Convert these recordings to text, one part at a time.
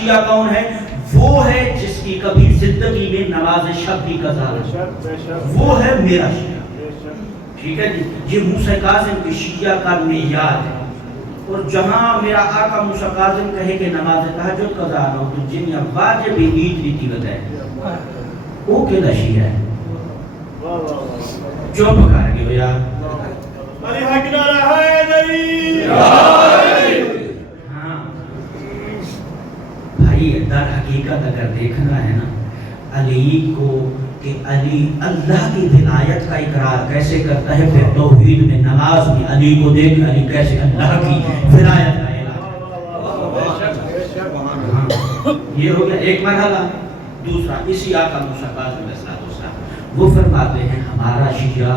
شیعہ کون ہے؟ وہ ہے جس کی کبھی زندگی میں نماز شب بھی قضا نہیں، وہ ہے میرا شیعہ، ٹھیک ہے جی۔ یہ موسیٰ کاظم کی شیعہ کا معیار ہے، اور جہاں میرا آقا موسیٰ کاظم کہے کہ نماز تہجد قضا نہ ہو تو جن یا واجب نیت لیتی بتائے وہ کہنا شیعہ ہے؟ جو پکا رہے گے یار علی حق نعرہ حیدری، ہاں بھائی در حقیقت اگر دیکھنا ہے نا علی کو کہ علی اللہ کی ولایت کا اقرار کیسے کرتا ہے، پھر توحید میں نماز میں علی کو دیکھ علی کیسے اللہ کی ولایت کا اعلان، یہ ہو گیا ایک مرحلہ۔ دوسرا اسی آقا موسیٰ کاظم علیہ السلام وہ فرماتے ہیں ہمارا شیعہ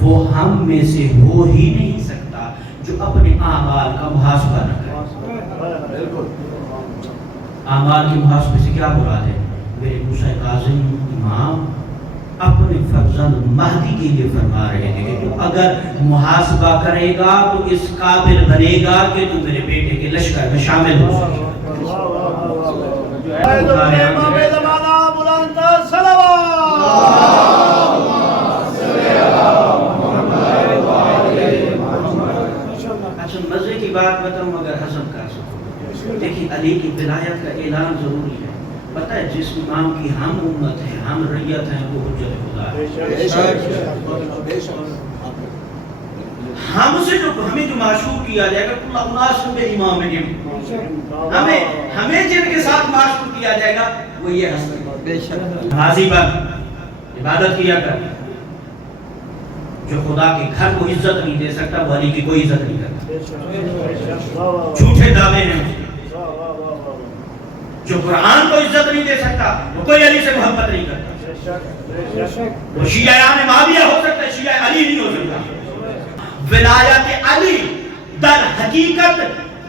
وہ ہم میں سے ہو ہی نہیں سکتا جو اپنے اعمال کا محاسبہ نہ کرے۔ اعمال کے محاسبے سے کیا مراد ہے؟ میرے موسیٰ کاظم امام اپنے فرزند مہدی کے لیے فرما رہے ہیں کہ تو اگر محاسبہ کرے گا تو اس قابل بنے گا کہ تو میرے بیٹے کے لشکر میں شامل ہو سکے۔ امام زمانہ بلند صلوات، اچھا مزے کی بات بتاؤں اگر حسن کر سکوں، دیکھیں علی کی ولایت کا اعلان ضروری ہے۔ پتہ ہے جس امام کی ہم امت ہے ہم ریت ہیں وہ حجت خدا ہے۔ ہم سے جو ہمیں جو معشور کیا جائے گا کل اناس بے امام ہمیں جن کے ساتھ معشور کیا جائے گا وہ یہ حسن نمازی بن عبادت کیا کر، جو خدا کے گھر کو عزت نہیں دے سکتا وہ علی کی کوئی عزت نہیں کرتا، جھوٹے دعوے ہیں اس کے۔ جو قرآن کو عزت نہیں دے سکتا وہ کوئی علی سے محبت نہیں کرتا، وہ شیعہ معاویہ ہو سکتا ہے شیعہ علی نہیں ہو سکتا۔ ولایت علی در حقیقت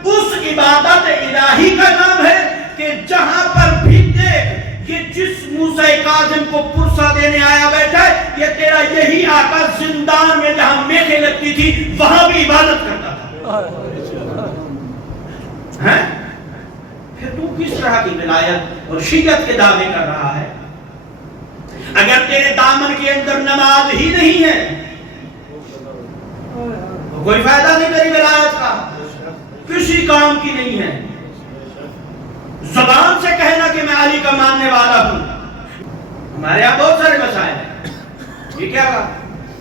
اس عبادت الہی کا نام ہے کہ جہاں پر بھی دیکھ یہ جس موسیٰ کاظم کو پرسہ دینے آیا بیٹھا ہے یہ تیرا یہی آقا زندان میں جہاں میخیں لگتی تھی وہاں بھی عبادت کرتا تھا۔ پھر تو کس طرح کی ولایت اور شیعت کے دعوے کر رہا ہے؟ اگر تیرے دامن کے اندر نماز ہی نہیں ہے تو کوئی فائدہ نہیں تیری ولایت کا، کسی کام کی نہیں ہے۔ زبان سے کہنا کہ میں علی کا ماننے والا ہوں، ہمارے یہاں بہت سارے مسائل ہیں، یہ کیا کہا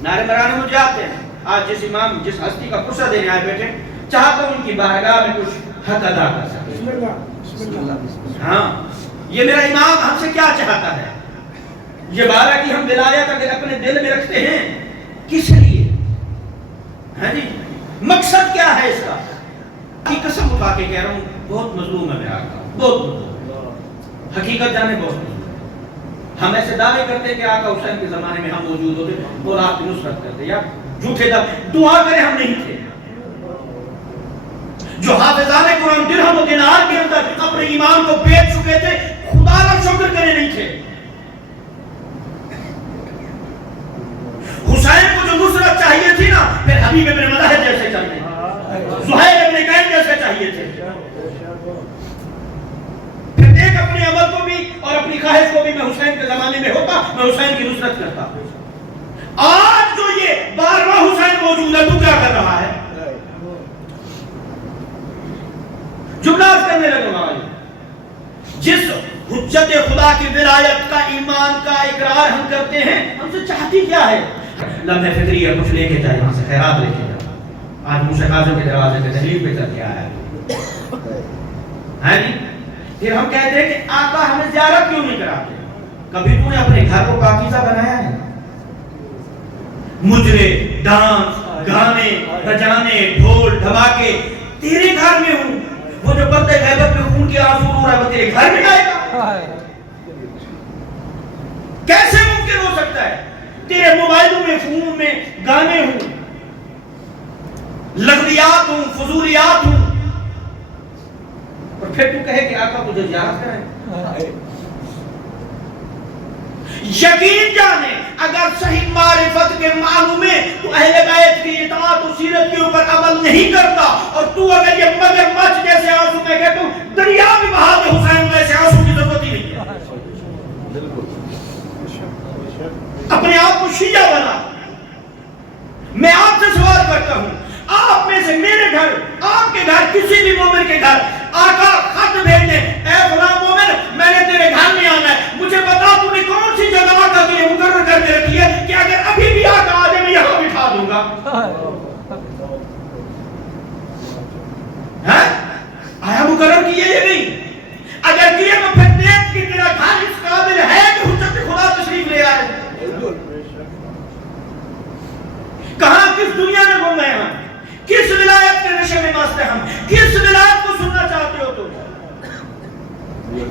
نعرے مرانے مجھے آتے ہیں۔ آج جس امام جس ہستی کا پرسہ دینے آئے بیٹھے چاہتا ہوں ان کی بارگاہ میں کچھ حق ادا کر سکے۔ ہاں یہ میرا امام ہم سے کیا چاہتا ہے؟ یہ بارہ کی ہم ولایت اگر اپنے دل میں رکھتے ہیں کس لیے؟ ہاں جی مقصد کیا ہے اس کا؟ کی قسم اٹھا کے کہہ رہا ہوں بہت مظلوم ہے میرا آقا، بہت مظلوم، حقیقت جانے بہت مظلوم۔ ہم ایسے دعوے کرتے ہیں کہ آقا حسین کے زمانے میں ہم موجود ہوتے اور آپ کی نصرت کرتے، یا جھوٹے دعا کریں ہم نہیں تھے۔ جو حافظان قرآن درہم و دینار کے اندر اپنے ایمان کو بیچ چکے تھے خدا کا شکر کرے نہیں تھے۔ حسین کو جو نصرت چاہیے تھی نا پھر حبیب ابن مظاہر جیسے چاہیے، زہیر ابن قین جیسے چاہیے تھے۔ پھر دیکھ اپنے عمل کو بھی اور اپنی خواہش کو بھی میں حسین کے زمانے میں ہوتا میں حسین کی نصرت کرتا۔ آج جو یہ 12واں حسین موجود ہے تو کیا کر رہا ہے؟ جملات کرنے لگا۔ جس حجت خدا کی ولایت کا ایمان کا اقرار ہم کرتے ہیں ہم سے چاہتی کیا ہے؟ لمحہ فکری ہے کچھ لے کے جائے، وہاں سے خیرات لے کے جائے۔ آج موسیٰ کاظم کے دروازے پہ تحلیل پہ چل کے آیا ہے جی۔ پھر ہم کہتے ہیں کہ آقا ہمیں زیارت کیوں نہیں کراتے؟ کبھی تو نے اپنے گھر کو پاکیزہ بنایا ہے؟ مجرے ڈانس گانے بجانے ڈھول دھماکے تیرے گھر میں ہوں، وہ جو بندے غیبت میں خون کے آنسو رو رہا ہے وہ تیرے گھر میں آئے گا؟ کیسے ممکن ہو سکتا ہے؟ تیرے موبائلوں میں فون میں گانے ہوں، لغویات ہوں، فضولیات ہوں، اور پھر تو کہے کہ آقا تجھے زیارت کرے۔ یقین جانے اگر صحیح معرفت کے معنوں میں تو اہل بیت کی اطاعت و سیرت کے اوپر عمل نہیں کرتا، اور تو اگر یہ مگر مچ جیسے آنسو میں کہتا ہوں دریا میں بہا دے حسین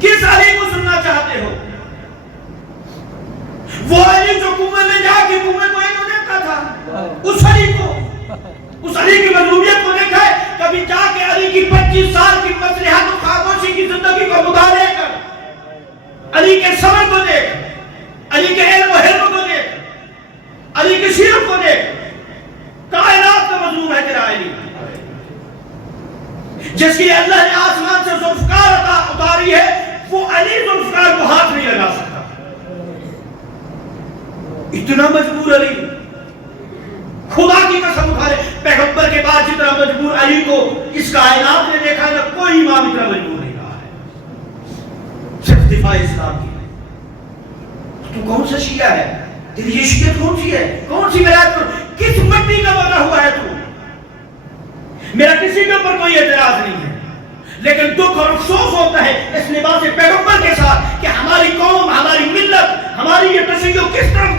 کس علی کو سننا چاہتے ہو؟ وہ علی جو کنویں میں جا کے کنویں کو انہوں نے دیکھا تھا، اس علی کو، اس علی کی مظلومیت کو دیکھا ہے؟ کبھی جا کے علی کی 25 سال کی مصلحت و خاموشی کی زندگی کو مطالعہ کر، علی کے صبر کو دیکھ، علی کے علم و حلم کو دیکھ، علی کی سیرت کو دیکھ. کائنات کا مظلوم ہے تیرا علی، جس کی اللہ نے آسمان سے ذوالفقار عطا اتاری ہے، وہ علی ذوالفقار کو ہاتھ نہیں لگا سکتا. اتنا مجبور علی، خدا کی قسم اٹھا لے، پیغمبر کے بعد جتنا مجبور علی کو اس کائنات نے دیکھا ہے، کوئی امام اتنا مجبور نہیں رہا ہے، صرف دفاع اسلام کی. تو کون سا شیعہ ہے؟ تیری یہ شیعت کون سی ہے؟ کون سی ولایت پر؟ کس مٹی کا بنا ہوا ہے تو؟ میرا کسی کے اوپر کوئی اعتراض نہیں ہے، لیکن دکھ اور افسوس ہوتا ہے اس لباس پیغمبر کے ساتھ کہ ہماری قوم، ہماری ملت، ہماری یہ تشیع کس طرف